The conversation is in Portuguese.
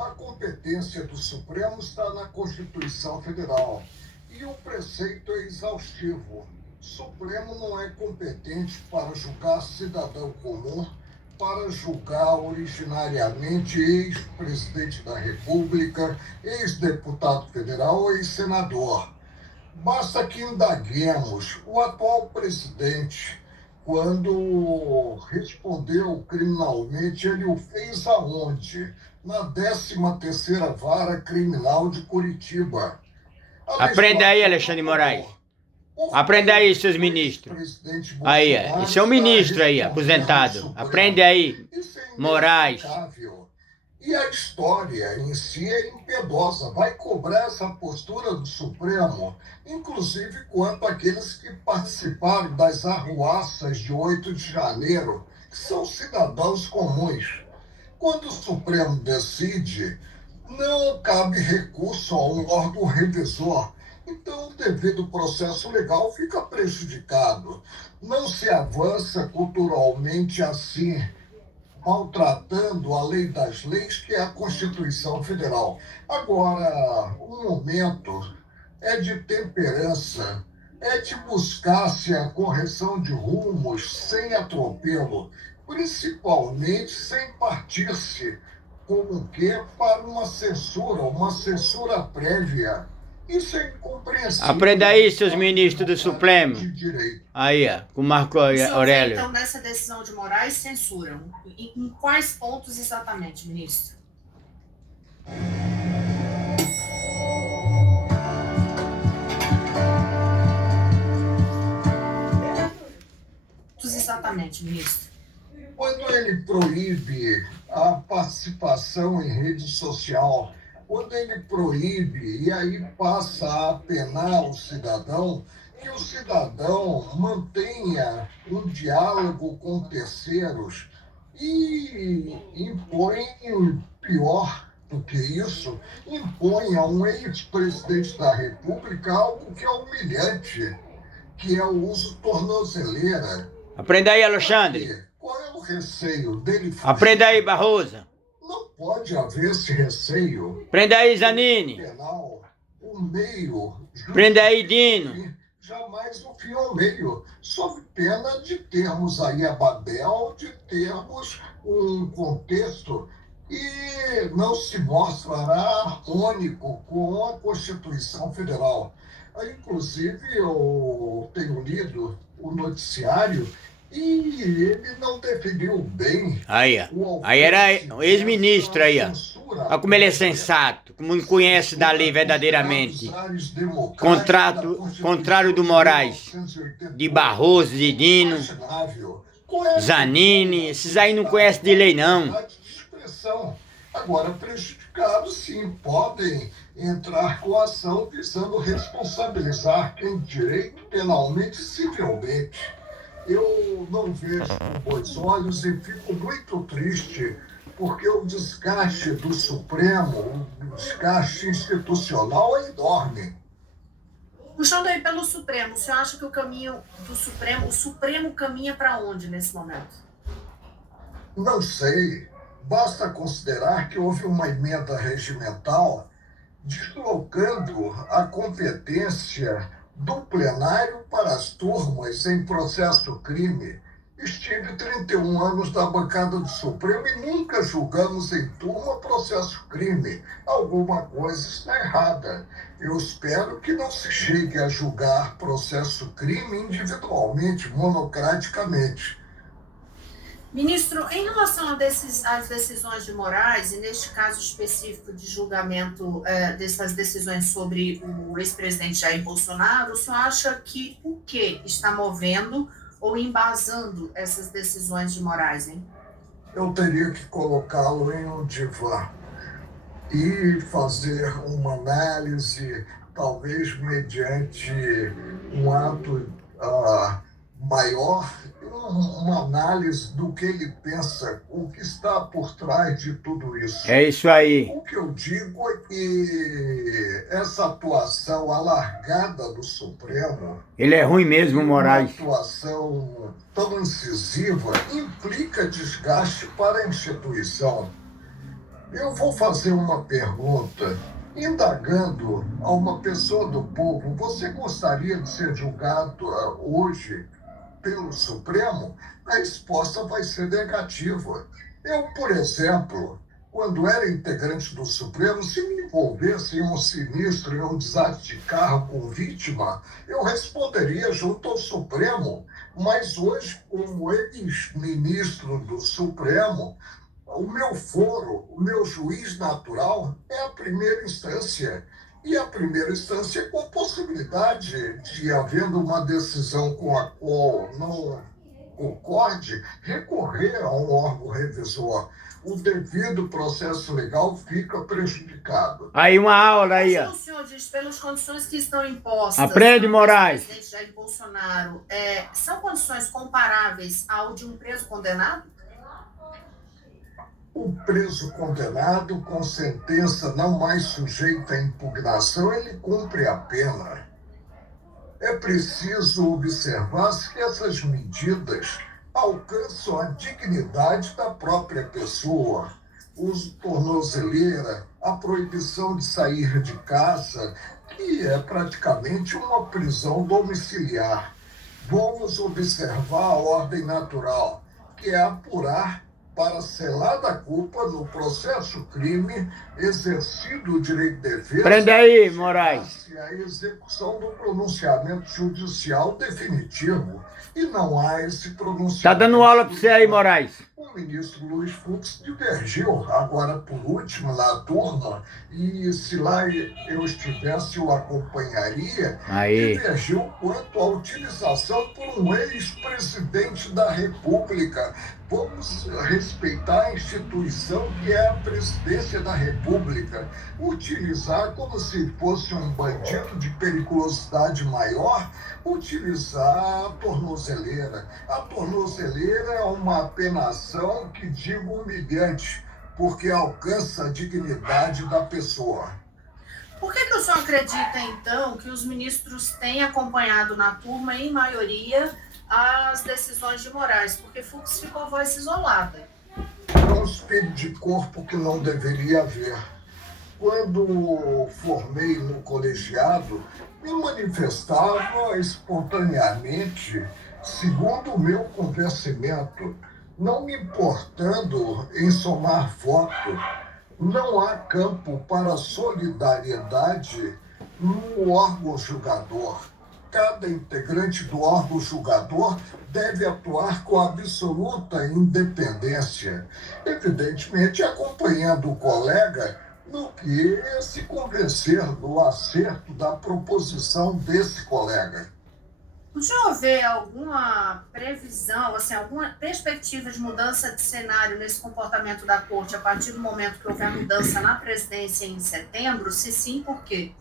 A competência do Supremo está na Constituição Federal e o preceito é exaustivo. O Supremo não é competente para julgar cidadão comum, para julgar originariamente ex-presidente da República, ex-deputado federal ou ex-senador. Basta que indaguemos o atual presidente, quando respondeu criminalmente, ele o fez aonde? Na 13ª Vara Criminal de Curitiba. Aprenda aí, Alexandre Moraes. Aprenda aí, seus ministros. Aí, esse é um ministro aí, aposentado. Aprende aí, Moraes. E a história em si é impiedosa, vai cobrar essa postura do Supremo, inclusive quanto àqueles que participaram das arruaças de 8 de janeiro, que são cidadãos comuns. Quando o Supremo decide, não cabe recurso a um órgão revisor. Então, o devido processo legal fica prejudicado. Não se avança culturalmente assim, maltratando a lei das leis, que é a Constituição Federal. Agora, o momento é de temperança, é de buscar-se a correção de rumos sem atropelo, principalmente sem partir-se como que para uma censura prévia. Isso é incompreensível. Aprenda aí, seus ministros do Supremo. Aí, ó, com o Marco Aurélio. Então, nessa decisão de Moraes, censuram. Em quais pontos exatamente, ministro? Exatamente, ministro. Quando ele proíbe a participação em rede social, quando ele proíbe e aí passa a apenar o cidadão, que o cidadão mantenha um diálogo com terceiros e impõe, pior do que isso, impõe a um ex-presidente da República algo que é humilhante, que é o uso tornozeleira. Aprenda aí, Alexandre. Qual é o receio dele? Aprenda aí, Barroso. Não pode haver esse receio. Aprenda aí, Zanini. Penal, o meio. Aprenda aí, Dino. Jamais o fim ao meio, sob pena de termos aí a Babel, de termos um contexto e não se mostrará harmônico com a Constituição Federal. Inclusive, eu tenho lido o noticiário e ele não definiu bem. Aí era ex-ministro aí, ó. Olha como ele é sensato, como conhece da lei verdadeiramente. Contrário do Moraes, de Barroso, de Dino, Zanini, esses aí não conhecem de lei, não. Agora, prejudicados, sim, podem entrar com ação visando responsabilizar quem direito penalmente e civilmente. Eu não vejo com bons olhos e fico muito triste porque o desgaste do Supremo, o desgaste institucional é enorme. Puxando aí pelo Supremo, o senhor acha que o caminho do Supremo, o Supremo caminha para onde nesse momento? Não sei. Basta considerar que houve uma emenda regimental deslocando a competência do plenário para as turmas em processo crime. Estive 31 anos na bancada do Supremo e nunca julgamos em turma processo crime. Alguma coisa está errada. Eu espero que não se chegue a julgar processo crime individualmente, monocraticamente. Ministro, em relação às decisões de Moraes, e neste caso específico de julgamento dessas decisões sobre o ex-presidente Jair Bolsonaro, o senhor acha que o que está movendo ou embasando essas decisões de Moraes, hein? Eu teria que colocá-lo em um divã e fazer uma análise, talvez mediante um ato maior, uma análise do que ele pensa, o que está por trás de tudo isso. É isso aí. O que eu digo é que essa atuação alargada do Supremo... Ele é ruim mesmo, Moraes. Uma atuação tão incisiva implica desgaste para a instituição. Eu vou fazer uma pergunta. Indagando a uma pessoa do povo, você gostaria de ser julgado hoje pelo Supremo? A resposta vai ser negativa. Eu, por exemplo, quando era integrante do Supremo, se me envolvesse em um sinistro, em um desastre de carro com vítima, eu responderia junto ao Supremo. Mas hoje, como ex-ministro do Supremo, o meu foro, o meu juiz natural é a primeira instância. E a primeira instância com possibilidade de, havendo uma decisão com a qual não concorde, recorrer a um órgão revisor. O devido processo legal fica prejudicado. Aí uma aula aí, ó. O senhor diz, pelas condições que estão impostas Aprende, ao Moraes. presidente Jair Bolsonaro, são condições comparáveis ao de um preso condenado? O preso condenado, com sentença não mais sujeita à impugnação, ele cumpre a pena. É preciso observar que essas medidas alcançam a dignidade da própria pessoa. Uso de tornozeleira, a proibição de sair de casa, que é praticamente uma prisão domiciliar. Vamos observar a ordem natural, que é apurar para selar da culpa no processo crime, exercido o direito de defesa. Prende aí, Moraes. A execução do pronunciamento judicial definitivo. E não há esse pronunciamento. Tá dando aula pra você aí, Moraes. O ministro Luiz Fux divergiu, agora por último, na turma, e se lá eu estivesse, eu acompanharia, Aí. divergiu quanto à utilização por um ex-presidente da República. Vamos respeitar a instituição que é a presidência da República. Utilizar como se fosse um bandido de periculosidade maior, utilizar a tornozeleira. A tornozeleira é uma apenação que digo humilhante, porque alcança a dignidade da pessoa. Por que o senhor acredita, então, que os ministros têm acompanhado na turma, em maioria, as decisões de Moraes? Porque Fux ficou voz isolada. É um espelho de corpo que não deveria haver. Quando formei no colegiado, me manifestava espontaneamente, segundo o meu convencimento, não me importando em somar voto. Não há campo para solidariedade no órgão julgador. Cada integrante do órgão julgador deve atuar com absoluta independência, evidentemente acompanhando o colega no que se convencer do acerto da proposição desse colega. O senhor vê alguma previsão, assim, alguma perspectiva de mudança de cenário nesse comportamento da corte a partir do momento que houver mudança na presidência em setembro? Se sim, por quê?